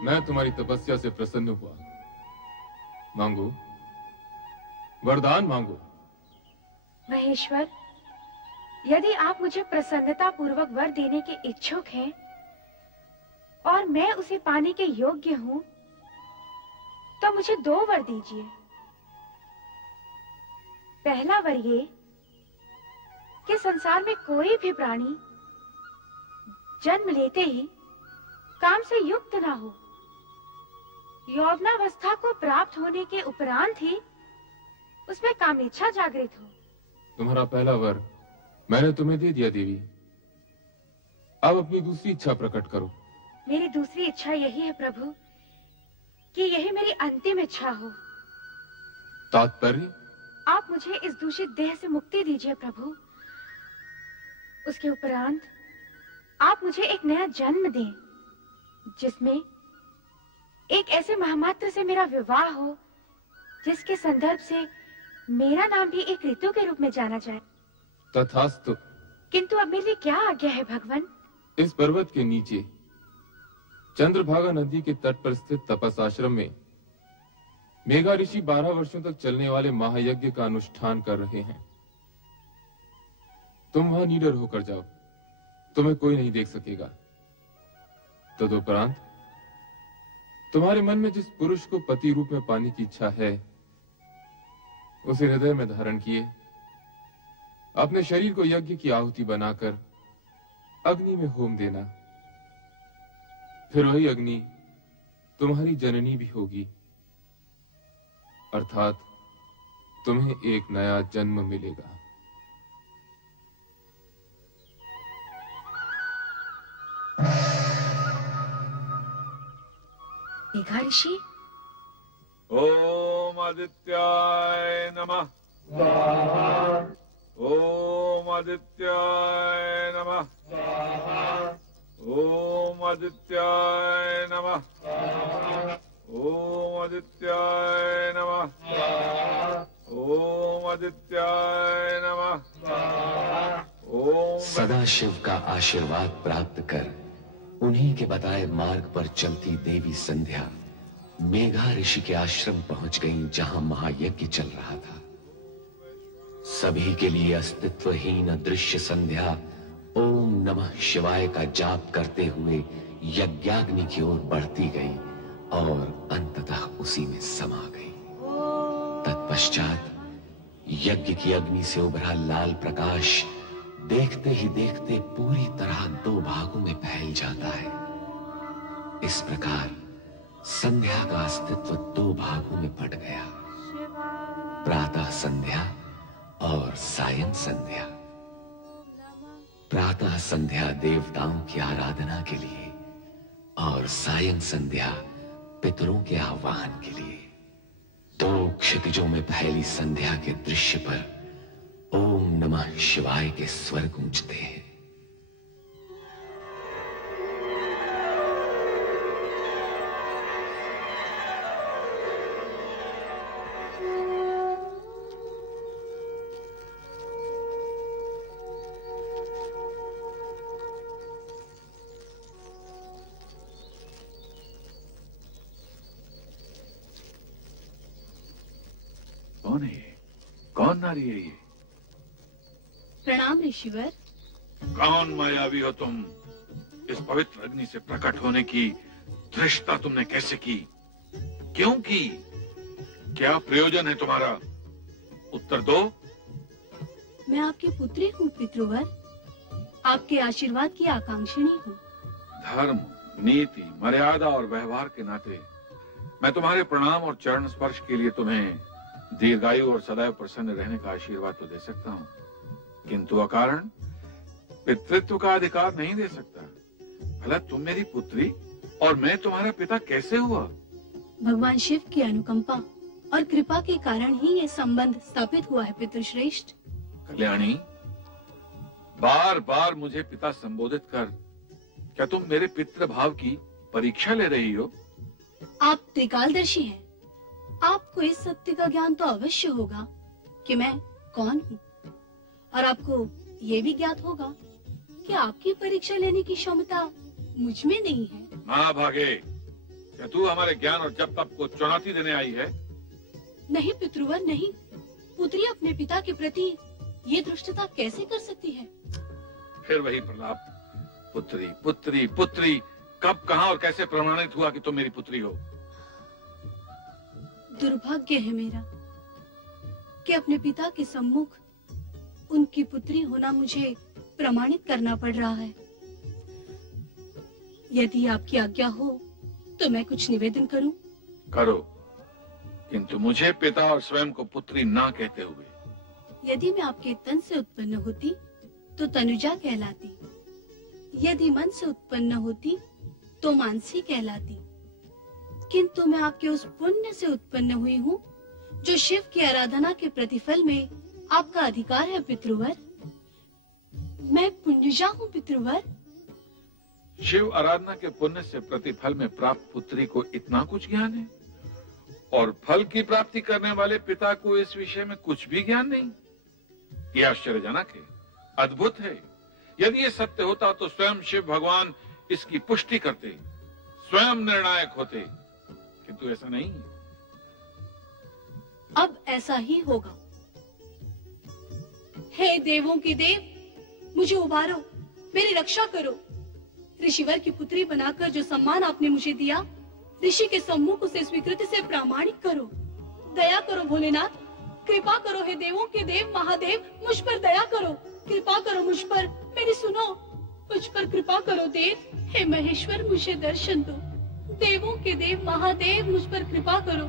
मैं तुम्हारी तपस्या से प्रसन्न हुआ। मांगो, वरदान मांगो। महेश्वर, यदि आप मुझे प्रसन्नता पूर्वक वर देने के इच्छुक हैं और मैं उसे पाने के योग्य हूँ, तो मुझे 2 वर दीजिए। पहला वर ये कि संसार में कोई भी प्राणी जन्म लेते ही काम से युक्त ना हो, यौवनावस्था को प्राप्त होने के उपरांत ही उसमें कामेच्छा जागृत हो। तुम्हारा पहला वर मैंने तुम्हें दे दिया देवी। अब अपनी दूसरी इच्छा प्रकट करो। मेरी दूसरी इच्छा यही है प्रभु कि यही मेरी अंतिम इच्छा हो। तात्पर्य? आप मुझे इस दूषित देह से मुक्ति दीजिए प्रभु। उसके उपरांत आप मुझे एक नया जन्म दें, जिसमें एक ऐसे महामात्र से मेरा विवाह हो जिसके संदर्भ से मेरा नाम भी एक ऋतु के रूप में जाना जाए। तथास्तु। किंतु अब मेरे लिए क्या आज्ञा है भगवान? इस पर्वत के नीचे चंद्रभागा नदी के तट पर स्थित तपस आश्रम में मेघा ऋषि 12 वर्षों तक चलने वाले महायज्ञ का अनुष्ठान कर रहे हैं। तुम वहां निडर होकर जाओ, तुम्हें कोई नहीं देख सकेगा। तदुपरांत तुम्हारे मन में जिस पुरुष को पति रूप में पाने की इच्छा है, उसे हृदय में धारण किए अपने शरीर को यज्ञ की आहुति बनाकर अग्नि में होम देना। फिर वही अग्नि तुम्हारी जननी भी होगी, अर्थात तुम्हें एक नया जन्म मिलेगा। मेघा ऋषि, ओम आदित्याय नमः। स्वाहा। ओम आदित्याय नमः। स्वाहा। ओम आदित्याय नमः। स्वाहा। ओम आदित्याय नमः। स्वाहा। ओम आदित्याय नमः। स्वाहा। ओम। सदाशिव का आशीर्वाद प्राप्त कर उन्हीं के बताए मार्ग पर चलती देवी संध्या मेघा ऋषि के आश्रम पहुंच गईं, जहां महायज्ञ चल रहा था। सभी के लिए अस्तित्वहीन अदृश्य संध्या ओम नमः शिवाय का जाप करते हुए यज्ञाग्नि की ओर बढ़ती गई और अंततः उसी में समा गई। तत्पश्चात यज्ञ की अग्नि से उभरा लाल प्रकाश देखते ही देखते पूरी तरह 2 भागों में फैल जाता है। इस प्रकार संध्या का अस्तित्व 2 भागों में बट गया, प्रातः संध्या और सायं संध्या। प्रातः संध्या देवताओं की आराधना के लिए और सायं संध्या पितरों के आह्वान के लिए। 2 क्षितिजों में फैली संध्या के दृश्य पर ओम नमः शिवाय के स्वर गूंजते हैं। कौन है ये? कौन नारी है ये? प्रणाम ऋषिवर। कौन मायावी हो तुम? इस पवित्र अग्नि से प्रकट होने की धृष्टता तुमने कैसे की? क्यों की? क्या प्रयोजन है तुम्हारा? उत्तर दो। मैं आपकी पुत्री हूँ पितृवर, आपके आशीर्वाद की आकांक्षिणी हूँ। धर्म, नीति, मर्यादा और व्यवहार के नाते मैं तुम्हारे प्रणाम और चरण स्पर्श के लिए तुम्हें दीर्घायु और सदैव प्रसन्न रहने का आशीर्वाद तो दे सकता हूँ, किंतु अकारण पितृत्व का अधिकार नहीं दे सकता। भला तुम मेरी पुत्री और मैं तुम्हारा पिता कैसे हुआ? भगवान शिव की अनुकंपा और कृपा के कारण ही ये संबंध स्थापित हुआ है पितृश्रेष्ठ। कल्याणी, बार बार मुझे पिता संबोधित कर क्या तुम मेरे पितृ भाव की परीक्षा ले रही हो? आप त्रिकालदर्शी हैं। आपको इस सत्य का ज्ञान तो अवश्य होगा कि मैं कौन हूँ, और आपको ये भी ज्ञात होगा कि आपकी परीक्षा लेने की क्षमता मुझ में नहीं है। महाभागे, क्या तू हमारे ज्ञान और जप तप को चुनौती देने आई है? नहीं पितृवर, नहीं। पुत्री अपने पिता के प्रति ये दुष्टता कैसे कर सकती है? फिर वही प्रलाप, पुत्री पुत्री पुत्री। कब, कहाँ और कैसे प्रमाणित हुआ कि तुम मेरी पुत्री हो? दुर्भाग्य है मेरा कि अपने पिता के सम्मुख उनकी पुत्री होना मुझे प्रमाणित करना पड़ रहा है। यदि आपकी आज्ञा हो तो मैं कुछ निवेदन करूं? करो, किंतु मुझे पिता और स्वयं को पुत्री ना कहते हुए। यदि मैं आपके तन से उत्पन्न होती तो तनुजा कहलाती, यदि मन से उत्पन्न होती तो मानसी कहलाती, किंतु मैं आपके उस पुण्य से उत्पन्न हुई हूँ जो शिव की आराधना के प्रतिफल में आपका अधिकार है पितृवर। मैं पुण्यजा हूँ पितृवर। शिव आराधना के पुण्य से प्रतिफल में प्राप्त पुत्री को इतना कुछ ज्ञान है, और फल की प्राप्ति करने वाले पिता को इस विषय में कुछ भी ज्ञान नहीं। यह आश्चर्यजनक है, अद्भुत है। यदि ये सत्य होता तो स्वयं शिव भगवान इसकी पुष्टि करते, स्वयं निर्णायक होते, किंतु ऐसा नहीं है। अब ऐसा ही होगा। हे देवों के देव, मुझे उबारो, मेरी रक्षा करो। ऋषिवर की पुत्री बनाकर जो सम्मान आपने मुझे दिया, ऋषि के सम्मुख उसे स्वीकृति से प्रामाणिक करो। दया करो भोलेनाथ, कृपा करो। हे देवों के देव महादेव, मुझ पर दया करो, कृपा करो मुझ पर। मेरी सुनो, मुझ पर कृपा करो देव। हे महेश्वर, मुझे दर्शन दो। देवों के देव महादेव, मुझ पर कृपा करो।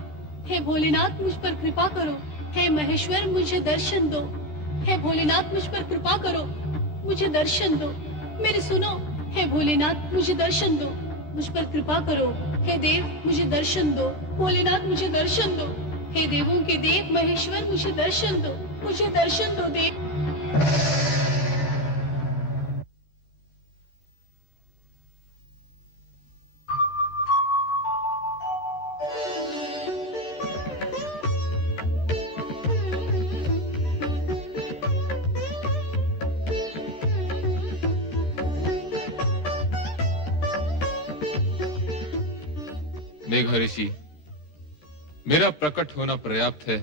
हे भोलेनाथ, मुझ पर कृपा करो। हे महेश्वर, मुझे दर्शन दो। हे भोलेनाथ, मुझ पर कृपा करो, मुझे दर्शन दो। मेरी सुनो, हे भोलेनाथ, मुझे दर्शन दो, मुझ पर कृपा करो। हे देव, मुझे दर्शन दो। भोलेनाथ, मुझे दर्शन दो। हे देवों के देव महेश्वर, मुझे दर्शन दो, मुझे दर्शन दो देव। मेघा ऋषि, मेरा प्रकट होना पर्याप्त है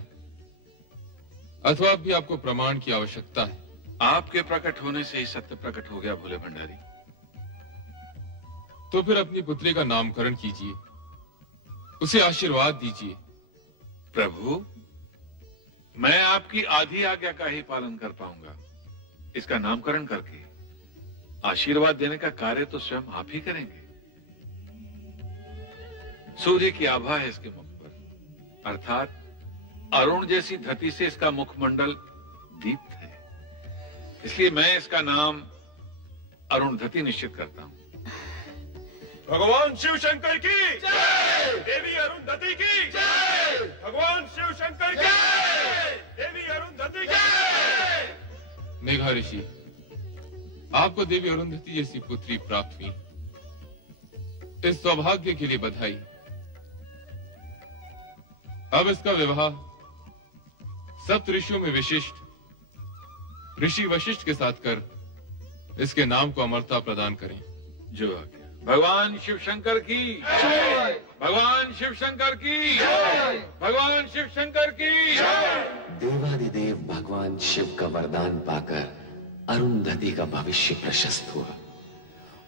अथवा भी आपको प्रमाण की आवश्यकता है? आपके प्रकट होने से ही सत्य प्रकट हो गया भोले भंडारी। तो फिर अपनी पुत्री का नामकरण कीजिए, उसे आशीर्वाद दीजिए। प्रभु, मैं आपकी आधी आज्ञा का ही पालन कर पाऊंगा। इसका नामकरण करके आशीर्वाद देने का कार्य तो स्वयं आप ही करेंगे। सूर्य की आभा है इसके मुख पर, अर्थात अरुण जैसी धरती से इसका मुखमंडल दीप्त है। इसलिए मैं इसका नाम अरुणधति निश्चित करता हूं। भगवान शिव शंकर की जय, देवी अरुणधति की जय। भगवान शिव शंकर की जय, देवी अरुणधति की जय। मेघा ऋषि, आपको देवी अरुणधति जैसी पुत्री प्राप्त हुई, इस सौभाग्य के लिए बधाई। अब इसका विवाह सप्त ऋषियों में विशिष्ट ऋषि वशिष्ठ के साथ कर इसके नाम को अमरता प्रदान करें। जो आज्ञा। भगवान शिव शंकर की जय, भगवान शिव शंकर की जय, भगवान शिव शंकर की जय। देवादिदेव भगवान शिव का वरदान पाकर अरुणधति का भविष्य प्रशस्त हुआ,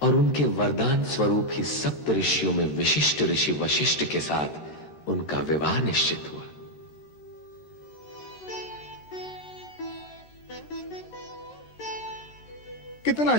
और उनके वरदान स्वरूप ही सप्त ऋषियों में विशिष्ट ऋषि वशिष्ठ के साथ उनका विवाह निश्चित हुआ। कितना